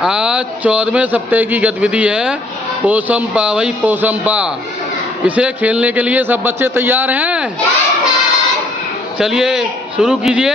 आज 14वें सप्ताह की गतिविधि है पोसम पा भाई पोसम पा। इसे खेलने के लिए सब बच्चे तैयार हैं? चलिए शुरू कीजिए।